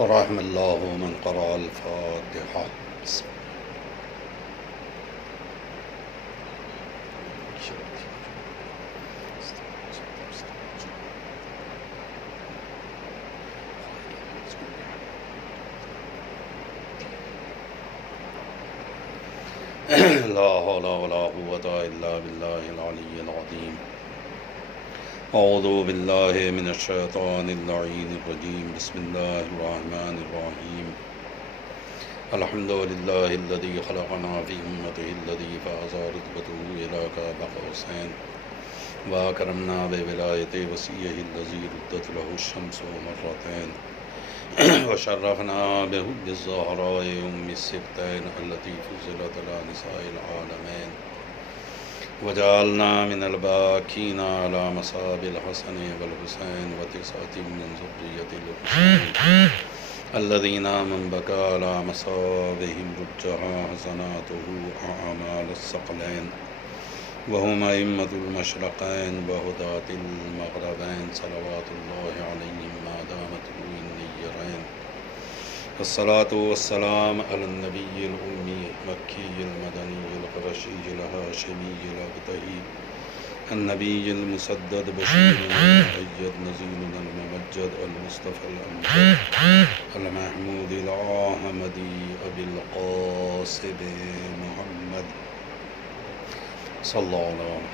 ورحم الله من قرأ الفاتحة. بسم لا حول ولا قوة إلا بالله العلي العظيم. أعوذ بالله من الشيطان اللعين الرجيم. بسم الله الرحمن الرحيم. الحمد لله الذي خلقنا في أمته الذي فاز رتبته إلى قاب قوسين وأكرمنا بولاية وصيه الذي ردت له الشمس مرتين وشرفنا بحب الزهراء أم السبتين التي فضلت على نساء العالمين وجعلنا من الباكين على مصاب الحسن والحسين وتسعة من ذرية الحسين الذين من بكى على مصابهم رجها حسناته أعمال الثقلين وهم أئمة المشرقين وهداة المغربين صلوات الله عليهم ما دامت النيرين. والصلاة والسلام على النبي الأمي مكي المدني القرشي الهاشمي الأبتهي النبي المسدد بشير المؤيد نزيل الممجد المصطفى الأمجد المحمود الأحمدي أبي القاسم محمد صلى الله عليه وسلم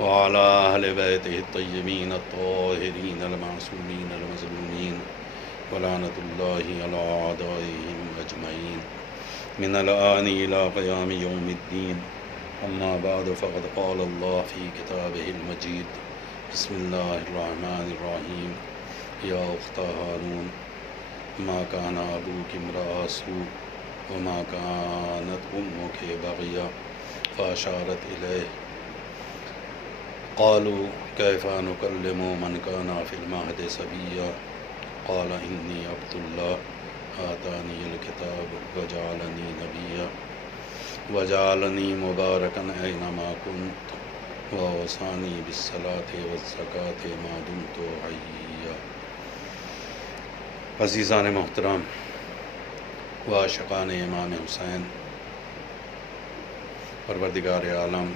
وعلى أهل بيته الطيبين الطاهرين المعصومين المظلومين ولعنة الله على أعدائهم أجمعين من الآن إلى قيام يوم الدين. أما بعد فقد قال الله في كتابه المجيد. بسم الله الرحمن الرحيم. يا أخت هارون ما كان أبوك امرأ سوء وما كانت أمك بغيا فأشارت إليه. قالوا كيف نكلم من كان في المهد صبيا قال إني عبد الله آتاني الكتاب وجعلني نبيا وجعلني مباركا أينما كنت وأوصاني بالصلاة والزكاة ما دمت حيا. عزیزان محترم و عاشقان امام حسین، پروردگار عالم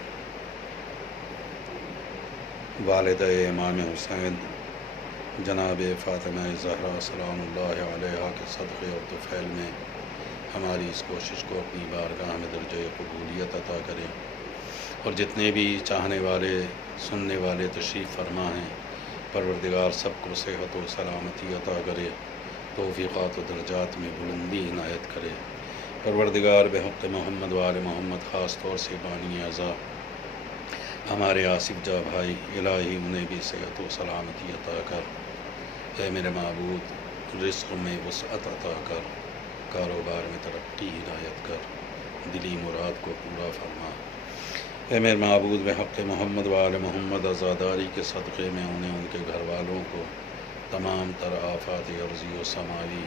والدہ امام حسین جناب فاطمہ زہرا سلام اللہ علیہا کے صدقے اور طفیل میں ہماری اس کوشش کو اپنی بارگاہ میں درجہ قبولیت عطا کرے، اور جتنے بھی چاہنے والے سننے والے تشریف فرما ہیں پروردگار سب کو صحت و سلامتی عطا کرے، توفیقات و درجات میں بلندی عنایت کرے۔ پروردگار بحق محمد و آل محمد خاص طور سے بانی اعضا ہمارے آصف جاں بھائی، الہی انہیں بھی صحت و سلامتی عطا کر۔ اے میرے معبود رزق میں وسعت عطا کر، کاروبار میں ترقی عنایت کر، دلی مراد کو پورا فرما۔ اے میرے معبود بحق محمد و آل محمد عزاداری کے صدقے میں انہیں ان کے گھر والوں کو تمام تر آفات عرضی و سماوی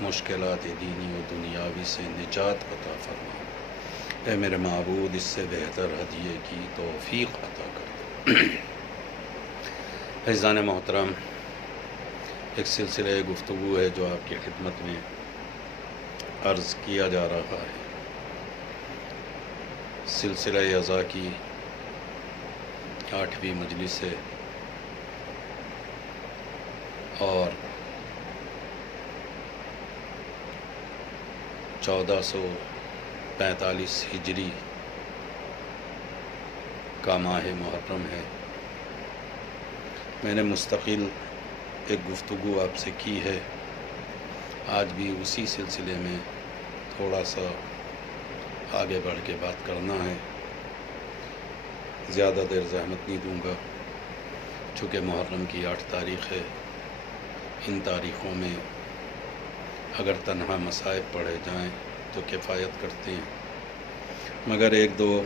مشکلات دینی و دنیاوی سے نجات عطا فرما۔ اے میرے معبود اس سے بہتر ہدیے کی توفیق عطا کر۔ عزیزان محترم، ایک سلسلہ گفتگو ہے جو آپ کی خدمت میں عرض کیا جا رہا ہے۔ سلسلہ عزا کی 8ویں مجلس ہے اور 1445 ہجری کا ماہ محرم ہے۔ میں نے مستقل ایک گفتگو آپ سے کی ہے، آج بھی اسی سلسلے میں تھوڑا سا آگے بڑھ کے بات کرنا ہے۔ زیادہ دیر زحمت نہیں دوں گا، چونکہ محرم کی 8 تاریخ ہے۔ ان تاریخوں میں اگر تنہا مصائب پڑھے جائیں تو کفایت کرتے ہیں، مگر ایک دو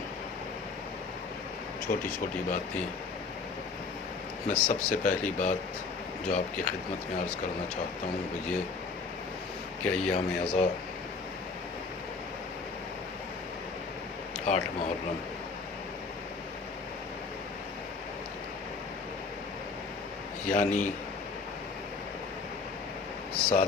چھوٹی چھوٹی باتیں میں سب سے پہلی بات جو آپ کی خدمت میں عرض کرنا چاہتا ہوں وہ یہ کہ ایام عزا 8 محرم یعنی 7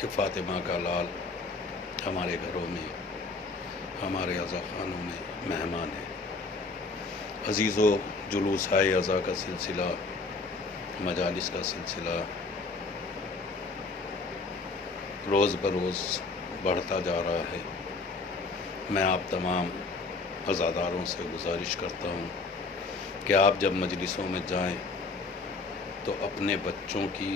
کہ فاطمہ کا لال ہمارے گھروں میں، ہمارے عزا خانوں میں مہمان ہے۔ عزیزو، جلوس ہائے عزا کا سلسلہ، مجالس کا سلسلہ روز بروز بڑھتا جا رہا ہے۔ میں آپ تمام عزاداروں سے گزارش کرتا ہوں کہ آپ جب مجلسوں میں جائیں تو اپنے بچوں کی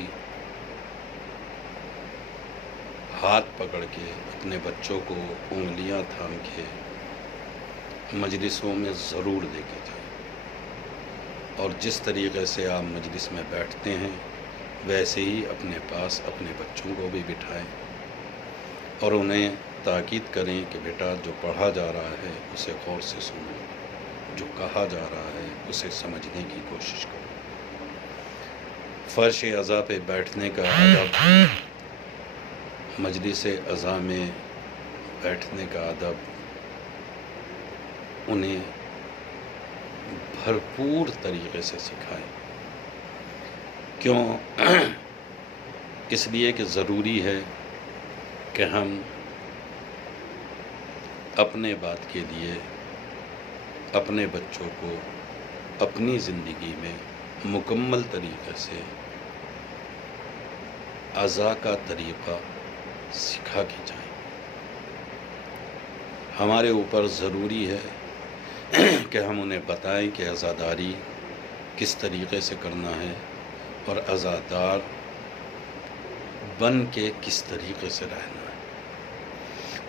ہاتھ پکڑ کے، اپنے بچوں کو انگلیاں تھام کے مجلسوں میں ضرور لے کے جائیں، اور جس طریقے سے آپ مجلس میں بیٹھتے ہیں ویسے ہی اپنے پاس اپنے بچوں کو بھی بٹھائیں اور انہیں تاکید کریں کہ بیٹا جو پڑھا جا رہا ہے اسے غور سے سنو، جو کہا جا رہا ہے اسے سمجھنے کی کوشش کرو۔ فرش عزا پہ بیٹھنے کا ادب، مجلس عزا میں بیٹھنے کا ادب انہیں بھرپور طریقے سے سکھائیں۔ کیوں؟ اس لیے کہ ضروری ہے کہ ہم اپنے بات کے لیے اپنے بچوں کو اپنی زندگی میں مکمل طریقے سے عزا کا طریقہ سکھا کے جائیں۔ ہمارے اوپر ضروری ہے کہ ہم انہیں بتائیں کہ عزاداری کس طریقے سے کرنا ہے اور عزادار بن کے کس طریقے سے رہنا ہے۔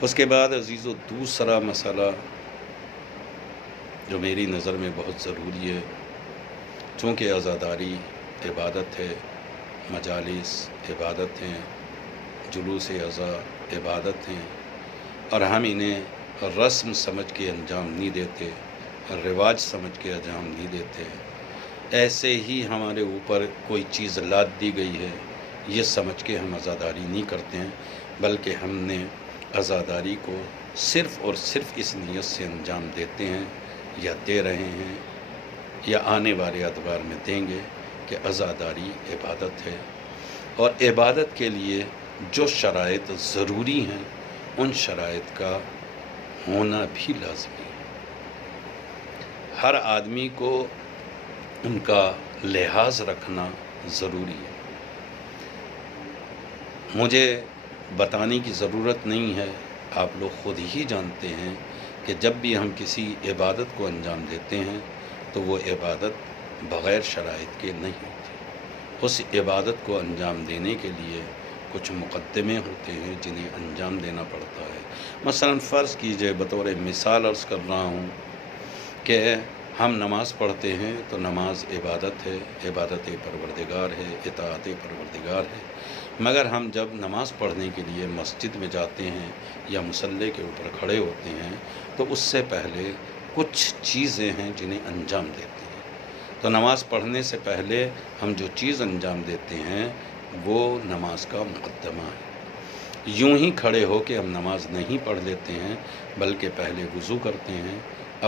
اس کے بعد عزیزو، دوسرا مسئلہ جو میری نظر میں بہت ضروری ہے، چونکہ عزاداری عبادت ہے، مجالس عبادت ہیں، جلوس عزا عبادت ہیں، اور ہم انہیں رسم سمجھ کے انجام نہیں دیتے، رواج سمجھ کے انجام نہیں دیتے، ایسے ہی ہمارے اوپر کوئی چیز لاد دی گئی ہے یہ سمجھ کے ہم عزاداری نہیں کرتے ہیں، بلکہ ہم نے عزاداری کو صرف اور صرف اس نیت سے انجام دیتے ہیں یا دے رہے ہیں یا آنے والے ادوار میں دیں گے کہ عزاداری عبادت ہے، اور عبادت کے لیے جو شرائط ضروری ہیں ان شرائط کا ہونا بھی لازمی ہے۔ ہر آدمی کو ان کا لحاظ رکھنا ضروری ہے۔ مجھے بتانے کی ضرورت نہیں ہے، آپ لوگ خود ہی جانتے ہیں کہ جب بھی ہم کسی عبادت کو انجام دیتے ہیں تو وہ عبادت بغیر شرائط کے نہیں ہوتی۔ اس عبادت کو انجام دینے کے لیے کچھ مقدمے ہوتے ہیں جنہیں انجام دینا پڑتا ہے۔ مثلا فرض کیجئے، بطور مثال عرض کر رہا ہوں کہ ہم نماز پڑھتے ہیں تو نماز عبادت ہے، عبادت پروردگار ہے، اطاعت پروردگار ہے، مگر ہم جب نماز پڑھنے کے لیے مسجد میں جاتے ہیں یا مصلی کے اوپر کھڑے ہوتے ہیں تو اس سے پہلے کچھ چیزیں ہیں جنہیں انجام دیتے ہیں۔ تو نماز پڑھنے سے پہلے ہم جو چیز انجام دیتے ہیں وہ نماز کا مقدمہ ہے۔ یوں ہی کھڑے ہو کے ہم نماز نہیں پڑھ لیتے ہیں، بلکہ پہلے وضو کرتے ہیں،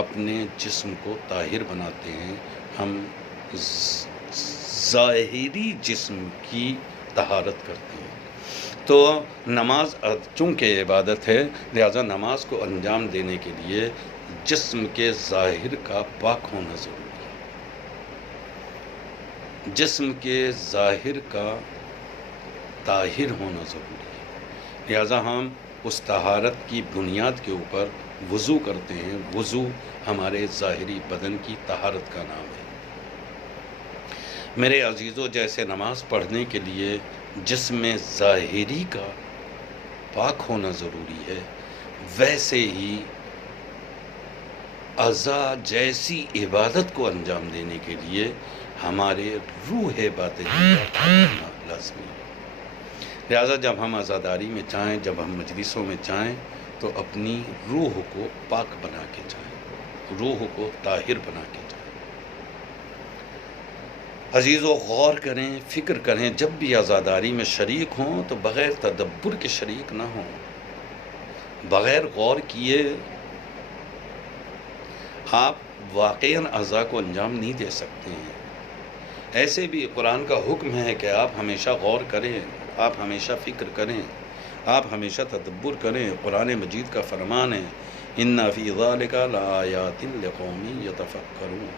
اپنے جسم کو طاہر بناتے ہیں، ہم ظاہری جسم کی طہارت کرتے ہیں۔ تو نماز چونکہ عبادت ہے، لہذا نماز کو انجام دینے کے لیے جسم کے ظاہر کا پاک ہونا ضروری ہے، جسم کے ظاہر کا طاہر ہونا ضروری ہے، لہذا ہم اس طہارت کی بنیاد کے اوپر وضو کرتے ہیں۔ وضو ہمارے ظاہری بدن کی طہارت کا نام ہے۔ میرے عزیزو، جیسے نماز پڑھنے کے لیے جسم ظاہری کا پاک ہونا ضروری ہے، ویسے ہی عزا جیسی عبادت کو انجام دینے کے لیے ہمارے روح باطنی کا پاک ہونا لازمی ہے۔ لہذا جب ہم عزاداری میں جائیں، جب ہم مجلسوں میں جائیں تو اپنی روح کو پاک بنا کے جائیں، روح کو طاہر بنا کے جائیں۔ عزیزو، غور کریں، فکر کریں، جب بھی عزاداری میں شریک ہوں تو بغیر تدبر کے شریک نہ ہوں، بغیر غور کیے آپ واقعاً عزا کو انجام نہیں دے سکتے ہیں۔ ایسے بھی قرآن کا حکم ہے کہ آپ ہمیشہ غور کریں، آپ ہمیشہ فکر کریں، آپ ہمیشہ تدبر کریں۔ قرآن مجید کا فرمان ہے اِنَّ فِي ذَلِكَ لَآيَاتٍ لِقَوْمٍ يَتَفَكَّرُونَ۔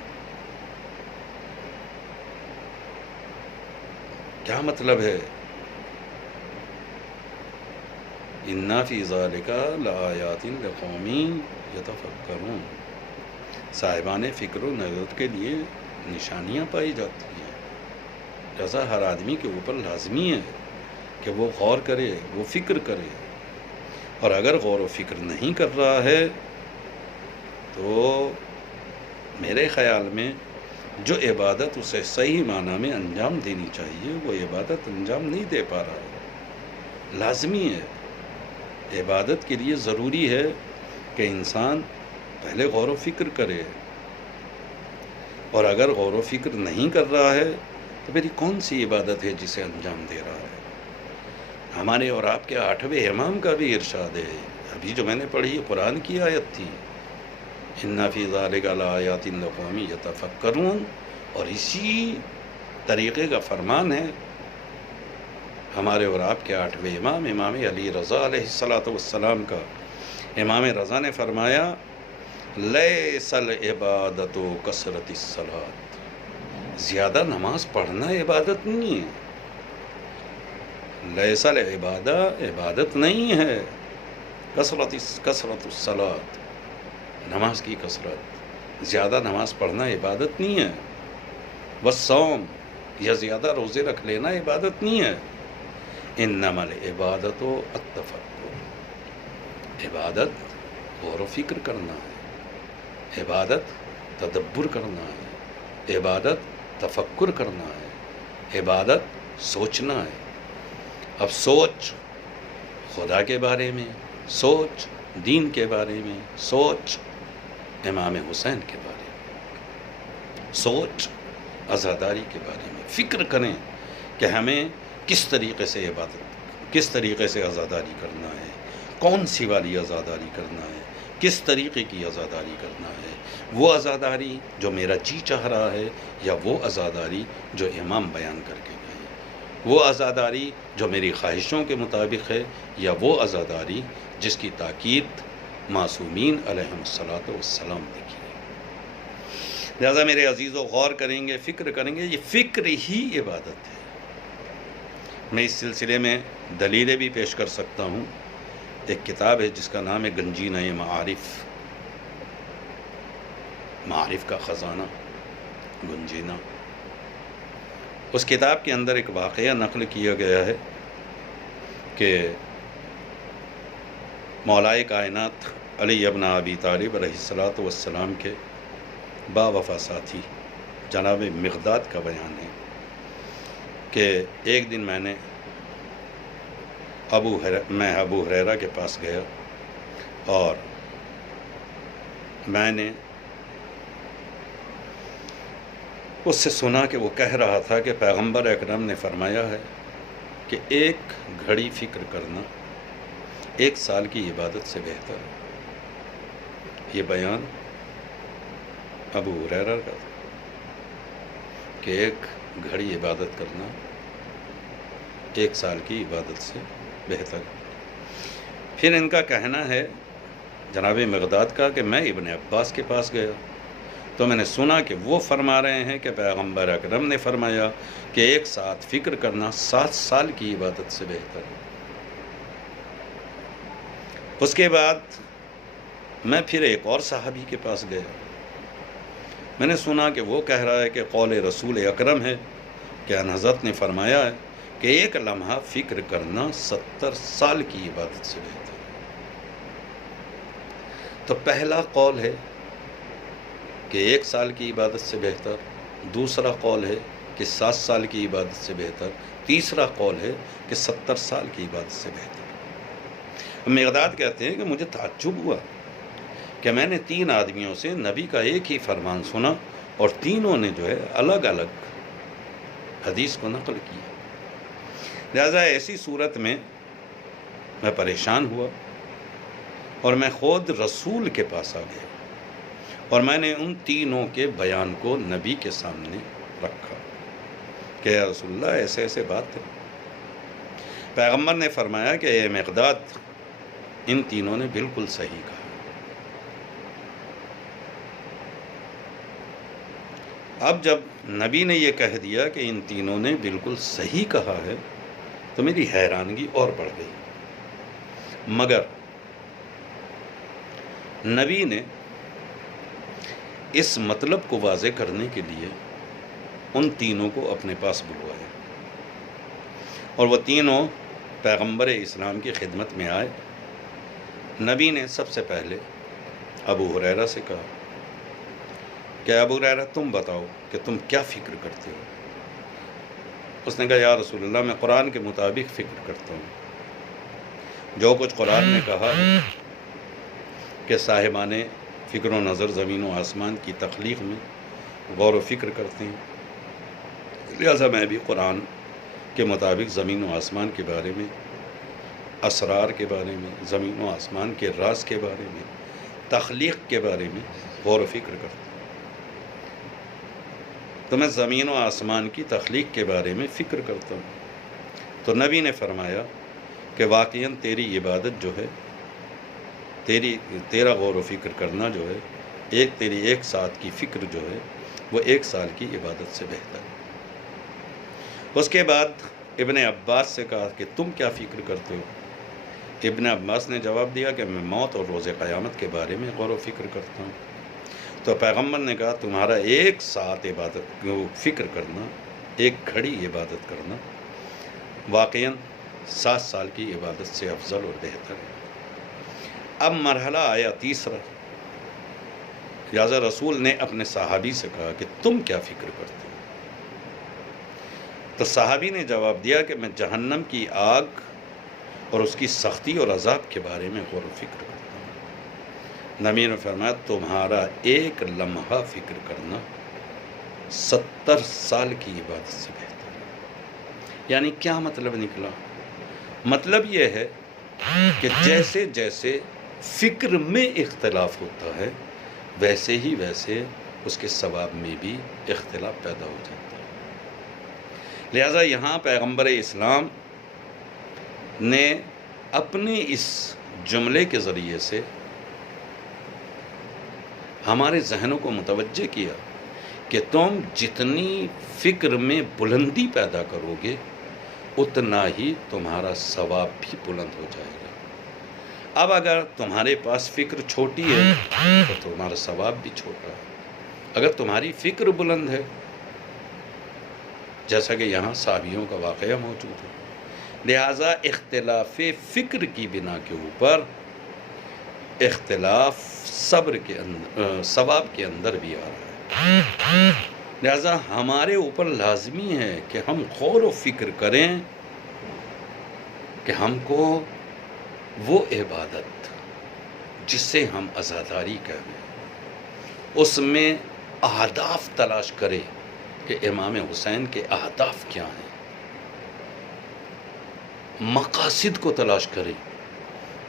کیا مطلب ہے؟ اِنَّ فِي ذَلِكَ لَآيَاتٍ لِقَوْمٍ يَتَفَكَّرُونَ، صاحبان فکر و نظر کے لیے نشانیاں پائی جاتی ہیں۔ لہذا ہر آدمی کے اوپر لازمی ہے کہ وہ غور کرے، وہ فکر کرے، اور اگر غور و فکر نہیں کر رہا ہے تو میرے خیال میں جو عبادت اسے صحیح معنی میں انجام دینی چاہیے وہ عبادت انجام نہیں دے پا رہا ہے۔ لازمی ہے، عبادت کے لیے ضروری ہے کہ انسان پہلے غور و فکر کرے، اور اگر غور و فکر نہیں کر رہا ہے تو میری کون سی عبادت ہے جسے انجام دے رہا ہے؟ ہمارے اور آپ کے 8ویں امام کا بھی ارشاد ہے، ابھی جو میں نے پڑھی قرآن کی آیت تھی، اِنَّ فِي ذَلِكَ لَآيَاتٍ لِقَوْمٍ يَتَفَكَّرُونَ، اور اسی طریقے کا فرمان ہے ہمارے اور آپ کے 8ویں امام، امام علی رضا علیہ السلام کا۔ امام رضا نے فرمایا لَيْسَ الْعِبَادَةُ كَثْرَةِ الصَّلَاةِ، زیادہ نماز پڑھنا عبادت نہیں ہے۔ لیس العبادہ، عبادت نہیں ہے، کثرت الصلاۃ، نماز کی کثرت، زیادہ نماز پڑھنا عبادت نہیں ہے۔ والصوم، یا زیادہ روزے رکھ لینا عبادت نہیں ہے۔ انما العبادۃ التفکر، عبادت غور و فکر کرنا ہے، عبادت تدبر کرنا ہے، عبادت تفکر کرنا ہے، عبادت سوچنا ہے۔ اب سوچ خدا کے بارے میں، سوچ دین کے بارے میں، سوچ امام حسین کے بارے میں، سوچ عزاداری کے بارے میں، فکر کریں کہ ہمیں کس طریقے سے عبادت، کس طریقے سے عزاداری کرنا ہے، کون سی والی عزاداری کرنا ہے، کس طریقے کی عزاداری کرنا ہے، وہ عزاداری جو میرا جی چاہ رہا ہے، یا وہ عزاداری جو امام بیان کر کے گئے، وہ عزاداری جو میری خواہشوں کے مطابق ہے، یا وہ عزاداری جس کی تاکید معصومین علیہم السلام نے کی ہے۔ لہذا میرے عزیزو غور کریں گے، فکر کریں گے، یہ فکر ہی عبادت ہے۔ میں اس سلسلے میں دلیلیں بھی پیش کر سکتا ہوں۔ ایک کتاب ہے جس کا نام ہے گنجینہ معارف، معارف کا خزانہ، گنجینہ۔ اس کتاب کے اندر ایک واقعہ نقل کیا گیا ہے کہ مولائے کائنات علی ابن ابی طالب علیہ السلام کے با وفا ساتھی جناب مقداد کا بیان ہے کہ ایک دن میں ابو ہریرہ کے پاس گیا، اور میں نے اس سے سنا کہ وہ کہہ رہا تھا کہ پیغمبر اکرم نے فرمایا ہے کہ ایک گھڑی فکر کرنا 1 سال کی عبادت سے بہتر ہے۔ یہ بیان ابو ہریرہ کا تھا کہ ایک گھڑی عبادت کرنا 1 سال کی عبادت سے بہتر ہے۔ پھر ان کا کہنا ہے جناب مقداد کا کہ میں ابن عباس کے پاس گیا تو میں نے سنا کہ وہ فرما رہے ہیں کہ پیغمبر اکرم نے فرمایا کہ 1 ساتھ فکر کرنا 7 سال کی عبادت سے بہتر ہے۔ اس کے بعد میں پھر ایک اور صحابی کے پاس گیا، میں نے سنا کہ وہ کہہ رہا ہے کہ قول رسول اکرم ہے کہ ان حضرت نے فرمایا ہے کہ 1 لمحہ فکر کرنا 70 سال کی عبادت سے بہتر ہے۔ تو پہلا قول ہے کہ 1 سال کی عبادت سے بہتر، دوسرا قول ہے کہ 7 سال کی عبادت سے بہتر، تیسرا قول ہے کہ 70 سال کی عبادت سے بہتر۔ مقداد کہتے ہیں کہ مجھے تعجب ہوا کہ میں نے 3 آدمیوں سے نبی کا ایک ہی فرمان سنا، اور تینوں نے جو ہے الگ الگ حدیث کو نقل کیا۔ لہذا ایسی صورت میں پریشان ہوا، اور میں خود رسول کے پاس آ گیا، اور میں نے ان تینوں کے بیان کو نبی کے سامنے رکھا۔ کہ یا رسول اللہ ایسے ایسے بات ہے۔ پیغمبر نے فرمایا کہ اے مقداد، ان تینوں نے بالکل صحیح کہا۔ اب جب نبی نے یہ کہہ دیا کہ ان تینوں نے بالکل صحیح کہا ہے تو میری حیرانگی اور بڑھ گئی، مگر نبی نے اس مطلب کو واضح کرنے کے لیے ان تینوں کو اپنے پاس بلوایا، اور وہ تینوں پیغمبر اسلام کی خدمت میں آئے۔ نبی نے سب سے پہلے ابو ہریرہ سے کہا کہ ابو ہریرہ تم بتاؤ کہ تم کیا فکر کرتے ہو؟ اس نے کہا یا رسول اللہ میں قرآن کے مطابق فکر کرتا ہوں، جو کچھ قرآن نے کہا ہے کہ صاحبان فکر و نظر زمین و آسمان کی تخلیق میں غور و فکر کرتے ہیں، لہذا میں بھی قرآن کے مطابق زمین و آسمان کے بارے میں، اسرار کے بارے میں، زمین و آسمان کے راز کے بارے میں، تخلیق کے بارے میں غور و فکر کرتا ہوں۔ تو میں زمین و آسمان کی تخلیق کے بارے میں فکر کرتا ہوں۔ تو نبی نے فرمایا کہ واقعاً تیری عبادت جو ہے، تیرا غور و فکر کرنا جو ہے، تیری ایک ساتھ کی فکر جو ہے وہ 1 سال کی عبادت سے بہتر ہے۔ اس کے بعد ابن عباس سے کہا کہ تم کیا فکر کرتے ہو؟ ابن عباس نے جواب دیا کہ میں موت اور روز قیامت کے بارے میں غور و فکر کرتا ہوں۔ تو پیغمبر نے کہا تمہارا 1 ساتھ عبادت فکر کرنا، 1 گھڑی عبادت کرنا واقعاً 7 سال کی عبادت سے افضل اور بہتر ہے۔ اب مرحلہ آیا تیسرا، لہذا رسول نے اپنے صحابی سے کہا کہ تم کیا فکر کرتے ہو؟ تو صحابی نے جواب دیا کہ میں جہنم کی آگ اور اس کی سختی اور عذاب کے بارے میں غور و فکر کرتا ہوں۔ نبی نے فرمایا تمہارا 1 لمحہ فکر کرنا 70 سال کی عبادت سے بہتر ہے۔ یعنی کیا مطلب نکلا؟ مطلب یہ ہے کہ جیسے جیسے فکر میں اختلاف ہوتا ہے ویسے ہی ویسے اس کے ثواب میں بھی اختلاف پیدا ہو جاتا ہے۔ لہذا یہاں پیغمبر اسلام نے اپنے اس جملے کے ذریعے سے ہمارے ذہنوں کو متوجہ کیا کہ تم جتنی فکر میں بلندی پیدا کرو گے اتنا ہی تمہارا ثواب بھی بلند ہو جائے گا۔ اب اگر تمہارے پاس فکر چھوٹی ہے تو تمہارا ثواب بھی چھوٹا ہے، اگر تمہاری فکر بلند ہے جیسا کہ یہاں صحابیوں کا واقعہ موجود ہے، لہذا اختلاف فکر کی بنا کے اوپر اختلاف صبر کے اندر، ثواب کے اندر بھی آ رہا ہے۔ لہذا ہمارے اوپر لازمی ہے کہ ہم غور و فکر کریں کہ ہم کو وہ عبادت جس سے ہم عزاداری کریں اس میں اہداف تلاش کریں کہ امام حسین کے اہداف کیا ہیں، مقاصد کو تلاش کریں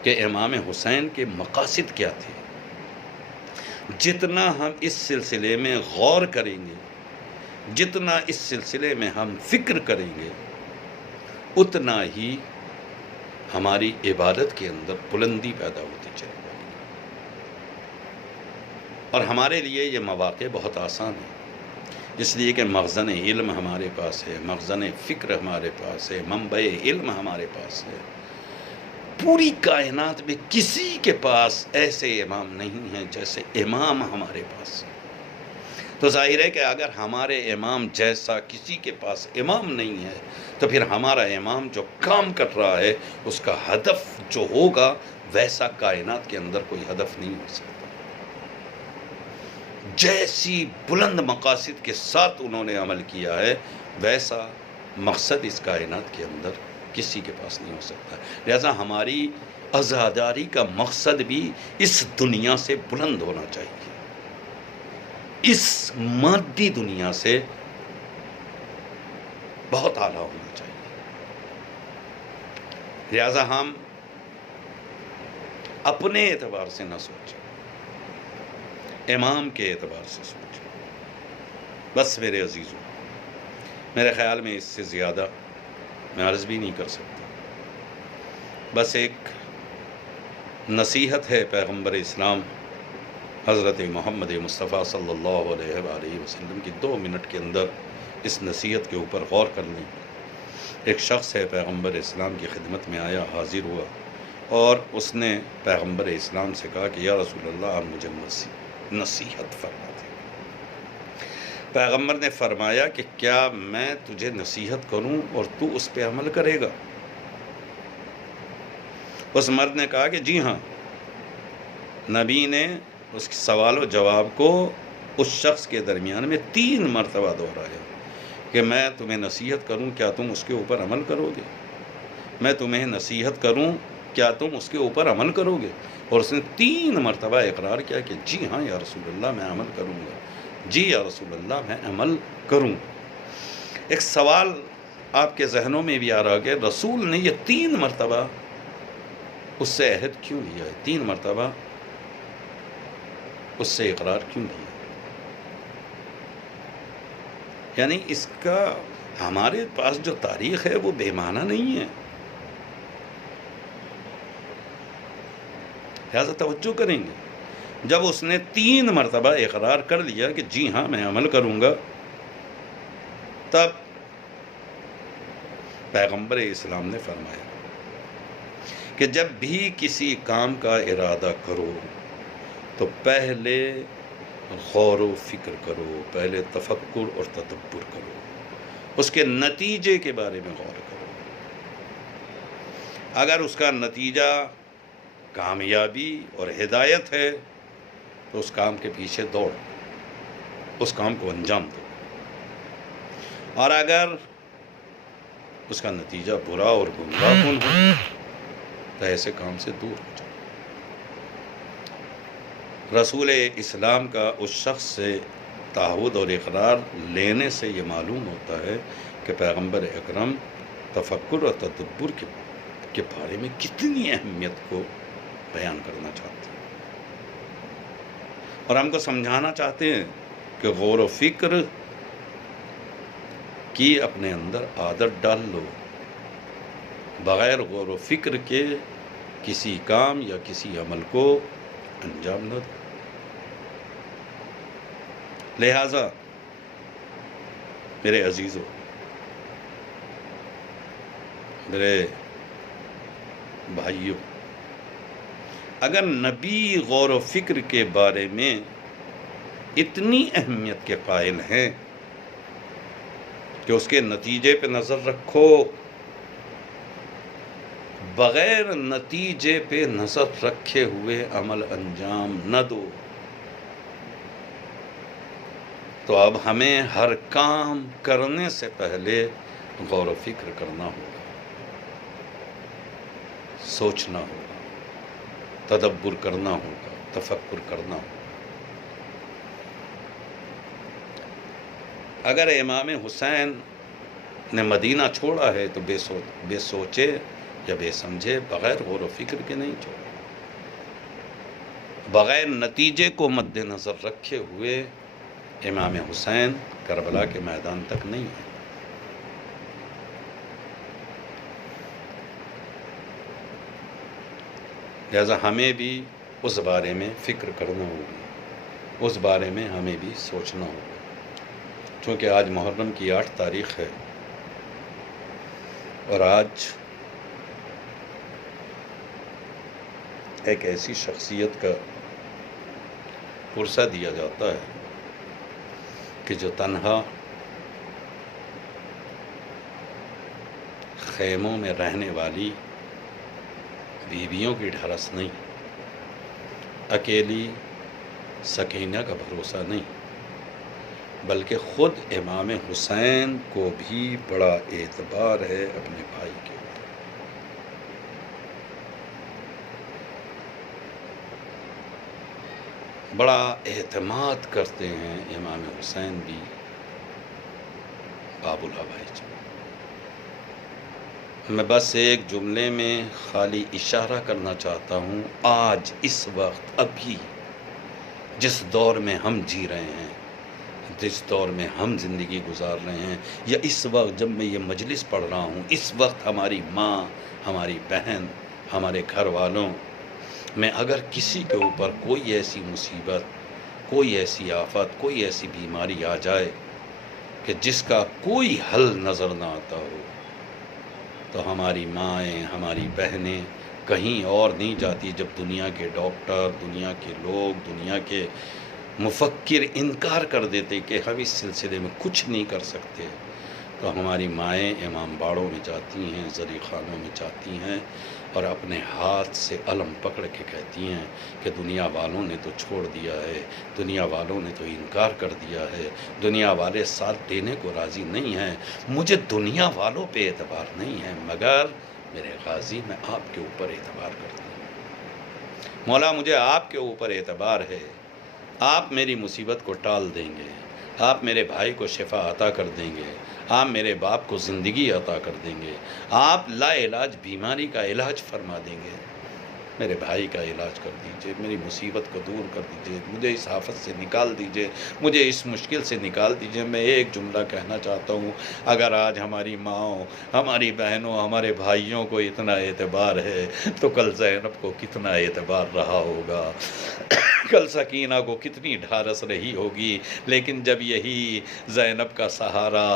کہ امام حسین کے مقاصد کیا تھے۔ جتنا ہم اس سلسلے میں غور کریں گے، جتنا اس سلسلے میں ہم فکر کریں گے، اتنا ہی ہماری عبادت کے اندر بلندی پیدا ہوتی چلی جائے گی۔ اور ہمارے لیے یہ مواقع بہت آسان ہے، اس لیے کہ مخزن علم ہمارے پاس ہے، مخزن فکر ہمارے پاس ہے، منبع علم ہمارے پاس ہے۔ پوری کائنات میں کسی کے پاس ایسے امام نہیں ہیں جیسے امام ہمارے پاس ہے۔ تو ظاہر ہے کہ اگر ہمارے امام جیسا کسی کے پاس امام نہیں ہے تو پھر ہمارا امام جو کام کر رہا ہے اس کا ہدف جو ہوگا ویسا کائنات کے اندر کوئی ہدف نہیں ہو سکتا۔ جیسی بلند مقاصد کے ساتھ انہوں نے عمل کیا ہے ویسا مقصد اس کائنات کے اندر کسی کے پاس نہیں ہو سکتا۔ لہذا ہماری عزاداری کا مقصد بھی اس دنیا سے بلند ہونا چاہیے، اس مادی دنیا سے بہت اعلیٰ ہونا چاہیے۔ لہذا ہم اپنے اعتبار سے نہ سوچیں، امام کے اعتبار سے سوچیں۔ بس میرے عزیزوں، میرے خیال میں اس سے زیادہ میں عرض بھی نہیں کر سکتا. بس ایک نصیحت ہے پیغمبر اسلام حضرت محمد مصطفیٰ صلی اللہ علیہ وآلہ وسلم کی. 2 منٹ کے اندر اس نصیحت کے اوپر غور کر لیں. ایک شخص ہے پیغمبر اسلام کی خدمت میں آیا، حاضر ہوا، اور اس نے پیغمبر اسلام سے کہا کہ یا رسول اللہ آپ مجھے نصیحت فرما دیں. پیغمبر نے فرمایا کہ کیا میں تجھے نصیحت کروں اور تو اس پہ عمل کرے گا؟ اس مرد نے کہا کہ جی ہاں. نبی نے اس سوال و جواب کو اس شخص کے درمیان میں 3 مرتبہ دہرایا کہ میں تمہیں نصیحت کروں، کیا تم اس کے اوپر عمل کرو گے؟ میں تمہیں نصیحت کروں، کیا تم اس کے اوپر عمل کرو گے؟ اور اس نے 3 مرتبہ اقرار کیا کہ جی ہاں یا رسول اللہ میں عمل کروں گا، جی یا رسول اللہ میں عمل کروں. ایک سوال آپ کے ذہنوں میں بھی آ رہا کہ رسول نے یہ 3 مرتبہ اس سے عہد کیوں لیا ہے، 3 مرتبہ اس سے اقرار کیوں لیا؟ یعنی اس کا ہمارے پاس جو تاریخ ہے وہ بے معنی نہیں ہے. لہذا توجہ کریں گے. جب اس نے 3 مرتبہ اقرار کر لیا کہ جی ہاں میں عمل کروں گا، تب پیغمبر اسلام نے فرمایا کہ جب بھی کسی کام کا ارادہ کرو تو پہلے غور و فکر کرو، پہلے تفکر اور تدبر کرو، اس کے نتیجے کے بارے میں غور کرو. اگر اس کا نتیجہ کامیابی اور ہدایت ہے تو اس کام کے پیچھے دوڑ، اس کام کو انجام دو. اور اگر اس کا نتیجہ برا اور گمراہ کن ہو تو ایسے کام سے دور ہو جاؤ. رسول اسلام کا اس شخص سے تعہد اور اقرار لینے سے یہ معلوم ہوتا ہے کہ پیغمبر اکرم تفکر اور تدبر کے بارے میں کتنی اہمیت کو بیان کرنا چاہتے ہیں، اور ہم کو سمجھانا چاہتے ہیں کہ غور و فکر کی اپنے اندر عادت ڈال لو. بغیر غور و فکر کے کسی کام یا کسی عمل کو انجام نہ دو. لہذا میرے عزیزو، میرے بھائیوں، اگر نبی غور و فکر کے بارے میں اتنی اہمیت کے قائل ہیں کہ اس کے نتیجے پہ نظر رکھو، بغیر نتیجے پہ نظر رکھے ہوئے عمل انجام نہ دو، تو اب ہمیں ہر کام کرنے سے پہلے غور و فکر کرنا ہوگا، سوچنا ہوگا، تدبر کرنا ہوگا، تفکر کرنا ہوگا. اگر امام حسین نے مدینہ چھوڑا ہے تو بے سوچے یا بے سمجھے، بغیر غور و فکر کے نہیں چھوڑا، بغیر نتیجے کو مد نظر رکھے ہوئے امام حسین کربلا کے میدان تک نہیں آئے. لہذا ہمیں بھی اس بارے میں فکر کرنا ہوگی، اس بارے میں ہمیں بھی سوچنا ہوگا. چونکہ آج محرم کی 8 تاریخ ہے، اور آج ایک ایسی شخصیت کا پرسہ دیا جاتا ہے کہ جو تنہا خیموں میں رہنے والی بیویوں کی ڈھارس نہیں، اکیلی سکینہ کا بھروسہ نہیں، بلکہ خود امام حسین کو بھی بڑا اعتبار ہے اپنے بھائی کے اوپر. بڑا اعتماد کرتے ہیں امام حسین بھی باب الحوائج. میں بس ایک جملے میں خالی اشارہ کرنا چاہتا ہوں. آج اس وقت ابھی جس دور میں ہم جی رہے ہیں، جس دور میں ہم زندگی گزار رہے ہیں، یا اس وقت جب میں یہ مجلس پڑھ رہا ہوں، اس وقت ہماری ماں، ہماری بہن، ہمارے گھر والوں میں اگر کسی کے اوپر کوئی ایسی مصیبت، کوئی ایسی آفت، کوئی ایسی بیماری آ جائے کہ جس کا کوئی حل نظر نہ آتا ہو، تو ہماری مائیں، ہماری بہنیں کہیں اور نہیں جاتی جب دنیا کے ڈاکٹر، دنیا کے لوگ، دنیا کے مفکر انکار کر دیتے کہ ہم اس سلسلے میں کچھ نہیں کر سکتے، تو ہماری مائیں امام باڑوں میں جاتی ہیں، زری خانوں میں جاتی ہیں اور اپنے ہاتھ سے علم پکڑ کے کہتی ہیں کہ دنیا والوں نے تو چھوڑ دیا ہے، دنیا والوں نے تو انکار کر دیا ہے، دنیا والے ساتھ دینے کو راضی نہیں ہیں، مجھے دنیا والوں پہ اعتبار نہیں ہے، مگر میرے غازی میں آپ کے اوپر اعتبار کرتی ہوں، مولا مجھے آپ کے اوپر اعتبار ہے، آپ میری مصیبت کو ٹال دیں گے، آپ میرے بھائی کو شفا عطا کر دیں گے، آپ میرے باپ کو زندگی عطا کر دیں گے، آپ لا علاج بیماری کا علاج فرما دیں گے، میرے بھائی کا علاج کر دیجئے، میری مصیبت کو دور کر دیجئے، مجھے اس آفت سے نکال دیجئے، مجھے اس مشکل سے نکال دیجئے۔ میں ایک جملہ کہنا چاہتا ہوں، اگر آج ہماری ماں، ہماری بہنوں، ہمارے بھائیوں کو اتنا اعتبار ہے تو کل زینب کو کتنا اعتبار رہا ہوگا، کل سکینہ کو کتنی ڈھارس رہی ہوگی، لیکن جب یہی زینب کا سہارا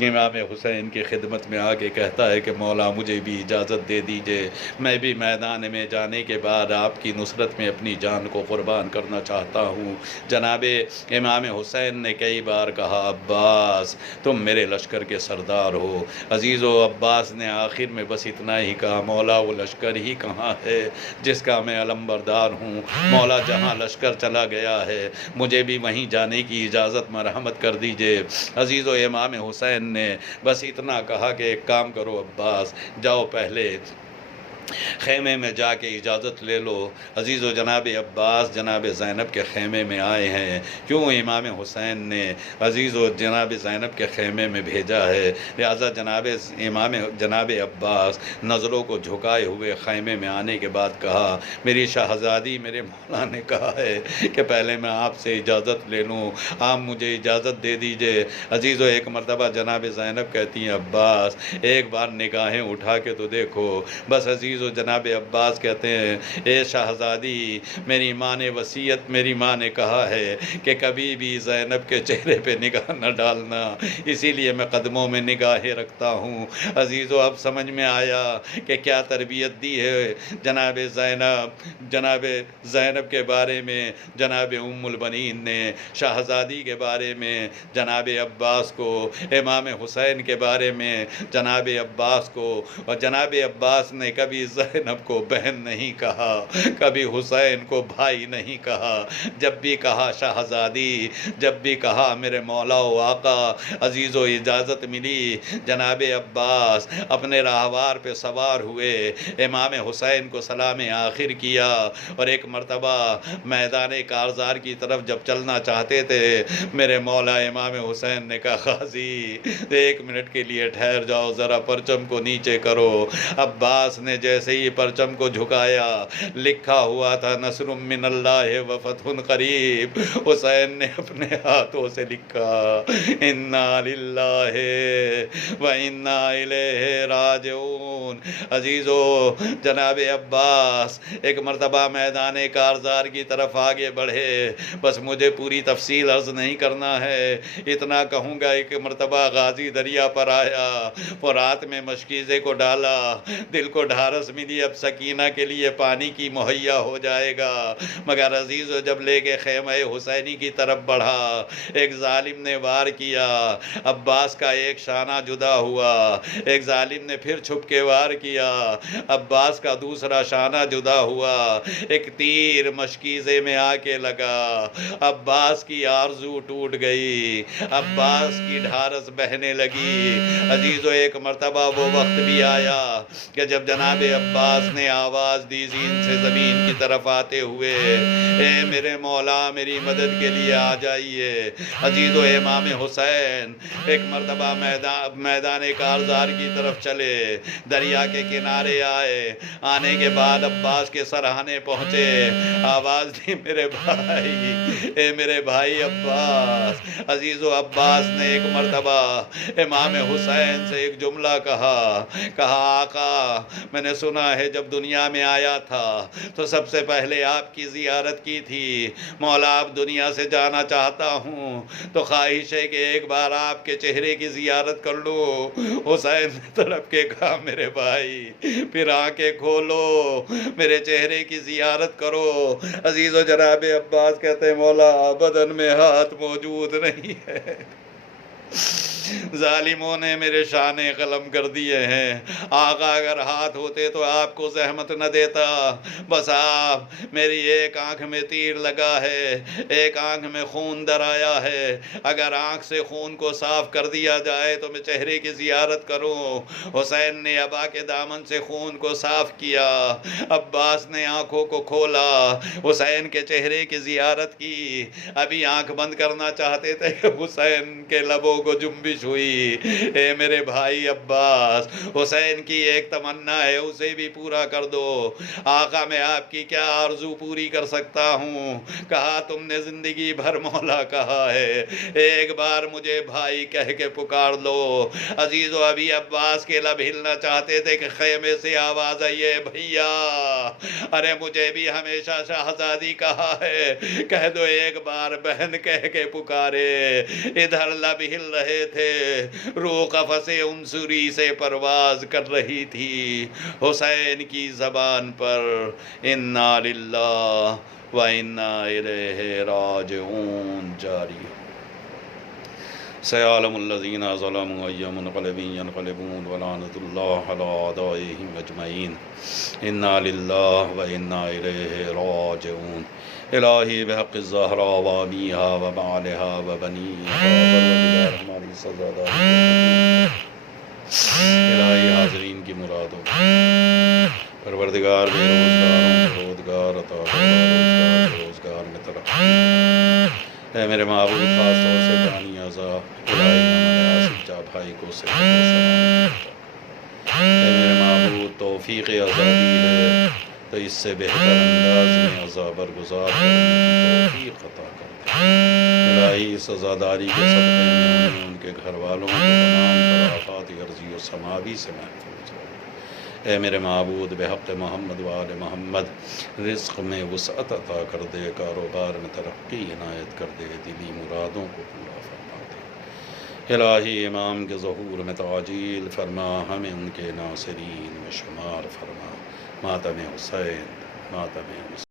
امام حسین کی خدمت میں آ کے کہتا ہے کہ مولا مجھے بھی اجازت دے دیجئے، میں بھی میدان میں جانے کے بعد آپ کی نصرت میں اپنی جان کو قربان کرنا چاہتا ہوں، جناب امام حسین نے کئی بار کہا عباس تم میرے لشکر کے سردار ہو، عزیزو عباس نے آخر میں بس اتنا ہی کہا مولا وہ لشکر ہی کہاں ہے جس کا میں علمبردار ہوں، مولا جہاں لشکر چلا گیا ہے مجھے بھی وہیں جانے کی اجازت مرحمت کر دیجئے۔ عزیزو امام حسین نے بس اتنا کہا کہ ایک کام کرو عباس، جاؤ پہلے خیمے میں جا کے اجازت لے لو۔ عزیزو جناب عباس جناب زینب کے خیمے میں آئے ہیں، کیوں امام حسین نے عزیزو جناب زینب کے خیمے میں بھیجا ہے، لہذا جناب عباس نظروں کو جھکائے ہوئے خیمے میں آنے کے بعد کہا میری شہزادی میرے مولا نے کہا ہے کہ پہلے میں آپ سے اجازت لے لوں، آپ مجھے اجازت دے دیجئے۔ عزیزو ایک مرتبہ جناب زینب کہتی ہیں عباس ایک بار نگاہیں اٹھا کے تو دیکھو، بس عزیزو جناب عباس کہتے ہیں اے شہزادی میری ماں نے وصیت، میری ماں نے کہا ہے کہ کبھی بھی زینب کے چہرے پہ نگاہ نہ ڈالنا، اسی لیے میں قدموں میں نگاہیں رکھتا ہوں۔ عزیزو اب سمجھ میں آیا کہ کیا تربیت دی ہے جناب زینب کے بارے میں جناب ام البنین نے، شہزادی کے بارے میں جناب عباس کو، امام حسین کے بارے میں جناب عباس کو، اور جناب عباس نے کبھی زینب کو بہن نہیں کہا، کبھی حسین کو بھائی نہیں کہا، جب بھی کہا شہزادی، جب بھی کہا میرے مولا و آقا۔ عزیزو اجازت ملی، جناب عباس اپنے راہوار پہ سوار ہوئے، امام حسین کو سلام آخر کیا، اور ایک مرتبہ میدان کارزار کی طرف جب چلنا چاہتے تھے میرے مولا امام حسین نے کہا غازی 1 منٹ کے لیے ٹھہر جاؤ، ذرا پرچم کو نیچے کرو۔ عباس نے جیسے ہی پرچم کو جھکایا، لکھا ہوا تھا نصر من اللہ و فتح قریب، حسین نے اپنے ہاتھوں سے لکھا انا للہ و انا الیہ راجعون۔ عزیزو جناب عباس ایک مرتبہ میدان کارزار کی طرف آگے بڑھے، بس مجھے پوری تفصیل عرض نہیں کرنا ہے، اتنا کہوں گا ایک مرتبہ غازی دریا پر آیا، فرات میں مشکیزے کو ڈالا، دل کو ڈھارس ملی اب سکینہ کے لیے پانی کی مہیا ہو جائے گا، مگر عزیزو جب لے کے خیمہ حسینی کی طرف بڑھا ایک ظالم نے وار کیا، عباس کا ایک شانہ جدا ہوا، ایک ظالم نے پھر چھپ کے وار کیا، عباس کا دوسرا شانہ جدا ہوا، ایک تیر مشکیزے میں آ کے لگا، عباس کی آرزو ٹوٹ گئی، عباس کی ڈھارس بہنے لگی۔ عزیزو ایک مرتبہ وہ وقت بھی آیا کہ جب جناب عباس نے آواز دی زین سے زمین کی طرف آتے ہوئے، اے میرے مولا میری مدد کے لیے آ جائیے۔ عزیز و امام حسین ایک مرتبہ میدان کارزار کی طرف چلے، دریا کے کنارے آنے کے بعد عباس کے سرہانے پہنچے، آواز دی میرے بھائی، اے میرے بھائی عباس۔ عزیز و عباس نے ایک مرتبہ امام حسین سے ایک جملہ کہا آقا میں نے سنا ہے جب دنیا میں آیا تھا تو سب سے پہلے آپ کی زیارت کی تھی، مولا اب دنیا سے جانا چاہتا ہوں تو خواہش ہے کہ ایک بار آپ کے چہرے کی زیارت کر لوں۔ حسین نے تڑپ کے کہا میرے بھائی پھر آنکھیں کھولو، میرے چہرے کی زیارت کرو۔ عزیز و جناب عباس کہتے ہیں مولا بدن میں ہاتھ موجود نہیں ہے، ظالموں نے میرے شانے قلم کر دیے ہیں، آقا اگر ہاتھ ہوتے تو آپ کو زحمت نہ دیتا، بس آپ میری ایک آنکھ میں تیر لگا ہے، ایک آنکھ میں خون در آیا ہے، اگر آنکھ سے خون کو صاف کر دیا جائے تو میں چہرے کی زیارت کروں۔ حسین نے ابا کے دامن سے خون کو صاف کیا، عباس نے آنکھوں کو کھولا، حسین کے چہرے کی زیارت کی، ابھی آنکھ بند کرنا چاہتے تھے کہ حسین کے لبوں کو جنبش ہوئی، اے میرے بھائی عباس حسین کی ایک تمنا ہے اسے بھی پورا کر دو۔ آقا میں آپ کی کیا آرزو پوری کر سکتا ہوں؟ کہا تم نے زندگی بھر مولا کہا ہے، ایک بار مجھے بھائی کہہ کے پکار لو۔ عزیز و ابھی عباس کے لب ہلنا چاہتے تھے کہ خیمے سے آواز آئی ہے بھیا ارے مجھے بھی ہمیشہ شہزادی کہا ہے، کہہ دو ایک بار بہن کہہ کے پکارے۔ ادھر لب ہل رہے تھے، روح قفس عنصری سے پرواز کر رہی تھی، حسین کی زبان پر انا للہ و انا الیہ راجعون جاری ہے۔ سیعلم الذین ظلموا ای منقلب ینقلبون ولعنۃ اللہ علی اعدائهم اجمعین، انا للہ و انا الیہ راجعون۔ الہی بحق الزہراء و ابیہا و بعلہا و بنیہا پروردگار ہماری سزا داری، الہی حاضرین کی مرادوں، پروردگار بے روزگاروں کو روزگار عطا فرما، روزگار میں ترقی۔ اے میرے معبود خاص طور سے بانی اعضا الہی ہمارے آصف جا بھائی کو صحت و سلامت عطا کر۔ اے میرے معبود توفیق آزادی ہے تو اس سے بہتر انداز میں عزا برگزار کرنے کی توفیق عطا کر دے۔ الہی اس عزاداری کے صدقے میں انہیں ان کے گھر والوں کو تمام خرافات عرضی و سماوی سے محفوظ رکھ۔ اے میرے معبود بحق محمد و آل محمد رزق میں وسعت عطا کر دے، کاروبار میں ترقی عنایت کر دے، دلی مرادوں کو پورا فرما دے۔ الہی امام کے ظہور میں تعجیل فرما، ہمیں ان کے ناصرین میں شمار فرما۔ ماتم حسین، ماتم حسین۔